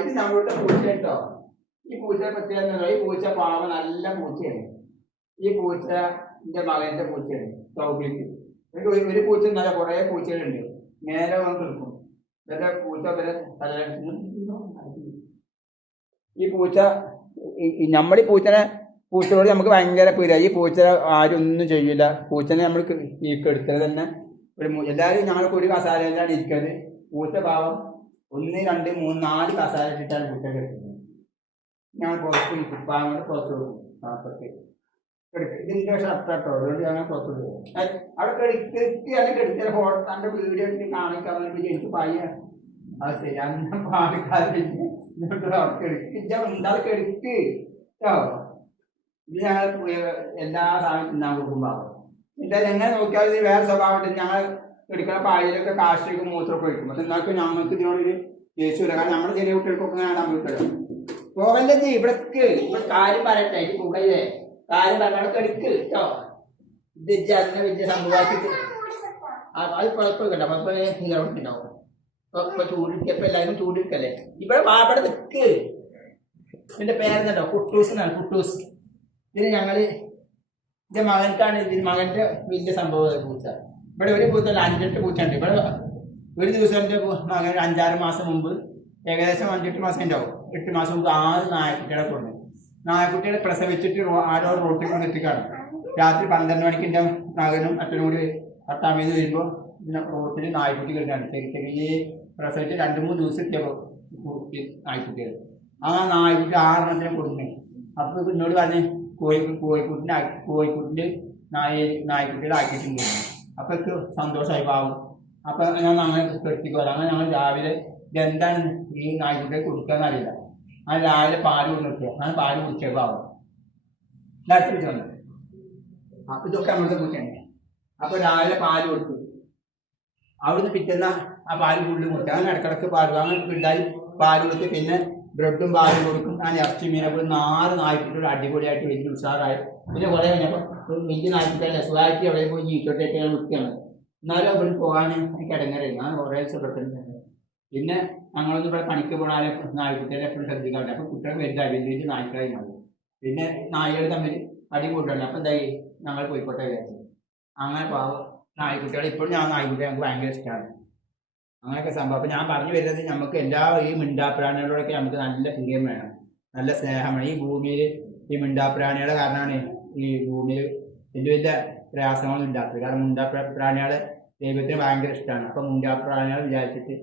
ഇത് നമ്മളുടെ പൂച്ച കേട്ടോ. ഈ പൂച്ചയെ പ്രത്യേകത ഈ പൂച്ച പാവം നല്ല പൂച്ചയാണ്. ഈ പൂച്ച എൻ്റെ മകൻ്റെ പൂച്ചയാണ് സൗകര്യത്തിൽ. ഒരു പൂച്ച നല്ല കുറേ പൂച്ചകളുണ്ട്. നേരെ വന്ന് നിൽക്കും. ഇവരുടെ പൂച്ച വരെ ഈ പൂച്ച നമ്മുടെ ഈ പൂച്ചയോട് നമുക്ക് ഭയങ്കര പേരാ. ഈ പൂച്ച ആരും ഒന്നും ചെയ്യില്ല. പൂച്ചനെ നമ്മൾ ഈ കെടുക്കൽ തന്നെ എല്ലാവരും ഞങ്ങൾക്ക് ഒരു കസാരയിലാണ് ഇരിക്കുന്നത്. പൂച്ച പാവം 1 2 3 4 കസാര ഇട്ടിട്ടാണ് പൂച്ച കെടുക്കുന്നത്. ഞങ്ങൾ പുറത്ത് കുപ്പായം കൊണ്ട് പുറത്ത് കൊടുക്കും. ഇതിൻ്റെ ഷർട്ടോ അതുകൊണ്ട് ഞങ്ങൾ പുറത്ത് കൊടുക്കും. അവിടെ കെടുത്തിയാണ് കെടുത്തിയ ഫോട്ടോ തൻ്റെ വീഡിയോ എടുത്ത് കാണിക്കാൻ വേണ്ടി എനിക്ക് പയ്യ അത് ശരി അന്ന പാലക്കാട് ഉണ്ടാതെ കെടുക്ക് കേട്ടോ. ഇത് ഞങ്ങൾ എല്ലാ സാധനവും തിന്നാൻ കൊടുക്കുമ്പോൾ എന്നിട്ട് എങ്ങനെ നോക്കിയാൽ ഇത് വേറെ സ്വഭാവം. ഞങ്ങൾ എടുക്കുന്ന പായലൊക്കെ കാശിലേക്ക് മൂത്രമൊക്കെ ഒഴിക്കും. പക്ഷെ എന്നാക്കും ഞങ്ങൾക്ക് ഇതിനോടൊരു ദേഷ്യമില്ല. കാരണം നമ്മുടെ ചെറിയ കുട്ടികൾക്കൊക്കെ ഞാൻ നമ്മൾക്ക് പോകല്ലേ ഇവിടേക്ക് കാര്യം പറയട്ടെ. ഇത് കൂടല്ലേ കാര്യം പറഞ്ഞാൽ എടുക്ക് കേട്ടോ. ഇത് അതിനെ വലിയ സംഭവമാക്കിട്ട് അത് കുഴപ്പമില്ല. ഉണ്ടാവും. ഇപ്പൊ ചൂടിരിക്കപ്പോ എല്ലാവരും ചൂടിരിക്കല്ലേ. ഇവിടെ വാപ്പടെ നിൽക്ക്. എന്റെ പേരെന്നല്ലോ കുട്ടൂസ് എന്നാണ്. കുട്ടൂസ്. ഇതിന് ഞങ്ങള് എന്റെ മകൻക്കാണ് ഇതിന് മകന്റെ വലിയ സംഭവം പൂച്ച. ഇവിടെ ഒരു പൂച്ച 5-8 പൂച്ച ഉണ്ട്. ഇവിടെ ഒരു ദിവസം എൻ്റെ മകൻ 5-6 മാസം മുമ്പ് ഏകദേശം 5-8 മാസം ഉണ്ടാവും. 8 മാസം മുമ്പ് 6 നായക്കുട്ടികളെ കൊണ്ട് നായക്കുട്ടികളെ പ്രസവിച്ചിട്ട് ആരോ റോട്ടിൽ കൊണ്ടെത്തിക്കാണ്. രാത്രി 12 മണിക്ക് എൻ്റെ മകനും അച്ഛനും കൂടി പട്ടാമേന്ന് വരുമ്പോൾ റോട്ടിൽ നായ്ക്കുട്ടി കിടക്കാണ്. ചെറിയ പ്രസവിച്ച് 2-3 ദിവസം എത്തിയപ്പോൾ നായ്ക്കുട്ടികൾ. ആ നായ്ക്കുട്ടി 6 എണ്ണത്തിനെ കൊടുക്കുന്നേ. അപ്പോൾ എന്നോട് പറഞ്ഞ് കോഴിക്കുട്ടിൽ നായ്ക്കുട്ടികളെ ആക്കിയിട്ടുണ്ട്. അപ്പോൾ എനിക്ക് സന്തോഷമായി പാവും. അപ്പോൾ ഞാൻ അങ്ങനെ കെട്ടിക്കോളാം. അങ്ങനെ ഞങ്ങൾ രാവിലെ ഇതെന്താണ് ഈ നായ്ക്കുട്ടിയെ കൊടുക്കാന്ന് അറിയില്ല. അങ്ങനെ രാവിലെ പാല് കൊണ്ടിട്ട് അങ്ങനെ പാല് കുടിച്ചേ പാവും അടുത്ത് വന്നു. അപ്പോൾ ഇതൊക്കെ നമ്മളത്തെ പൂച്ചയാണ്. അപ്പോൾ രാവിലെ പാല് കൊടുത്തു. അവിടുന്ന് പിറ്റേന്ന ആ പാല് കൂടുതൽ കൊടുത്തു. അങ്ങനെ ഇടക്കിടക്ക് പാല് അങ്ങനെ ഉണ്ടായി പാല് കൊടുത്ത് പിന്നെ ബ്രെഡും പാലും കൊടുക്കും. ഞാൻ ഇറച്ചി മീനപ്പോൾ 4 നായ്ക്കുട്ടികൾ അടിപൊളിയായിട്ട് വലിയ ഉഷാറായി. പിന്നെ കുറേ കഴിഞ്ഞപ്പോൾ വലിയ നായ്ക്കുട്ടികളെ സുഖമായിട്ട് എവിടെ പോയി ജീവിച്ചോട്ടേക്ക് ഞാൻ നിൽക്കുകയാണ്. എന്നാലും അവിടെ പോകാൻ എനിക്ക് ഇടങ്ങേറി. ഞാൻ കുറേ ദിവസം പിന്നെ ഞങ്ങളൊന്നും ഇവിടെ പണിക്ക് പോകാനും നായ്ക്കുട്ടികളെ എപ്പോഴും ശ്രദ്ധിക്കാറില്ല. അപ്പോൾ കുട്ടികൾ വലുതായി വലിയ നായ്ക്കളായി മാറി. പിന്നെ നായ്ക്കൾ തമ്മിൽ അടി കൂട്ടല്ല. അപ്പോൾ എന്തായി ഞങ്ങൾ പോയിക്കോട്ടെ വിചാരിച്ചു. അങ്ങനെ പാവം നായ്ക്കുട്ടികളെ ഇപ്പോഴും ഞാൻ നായ്ക്കുട്ടികളെ ഞങ്ങൾക്ക് ഭയങ്കര ഇഷ്ടമാണ്. അങ്ങനെയൊക്കെ സംഭവം. അപ്പോൾ ഞാൻ പറഞ്ഞു വരുന്നത് നമുക്ക് എല്ലാ ഈ മിണ്ടാപ്രാണികളോടൊക്കെ നമുക്ക് നല്ല പ്രിയം വേണം, നല്ല സ്നേഹമാണ്. ഈ ഭൂമിയിൽ ഈ മിണ്ടാപ്രാണികളെ കാരണമാണ് ഈ ഭൂമിയിൽ വലിയ വലിയ പ്രയാസങ്ങളൊന്നും ഇല്ലാത്തത്. കാരണം മിണ്ടാപ്രാണികളെ ദൈവത്തിന് ഭയങ്കര ഇഷ്ടമാണ്. അപ്പം മിണ്ടാപ്രാണികളെ വിചാരിച്ചിട്ട്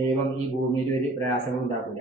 ദൈവം ഈ ഭൂമിയിൽ ഒരു പ്രയാസങ്ങളും ഉണ്ടാക്കില്ല.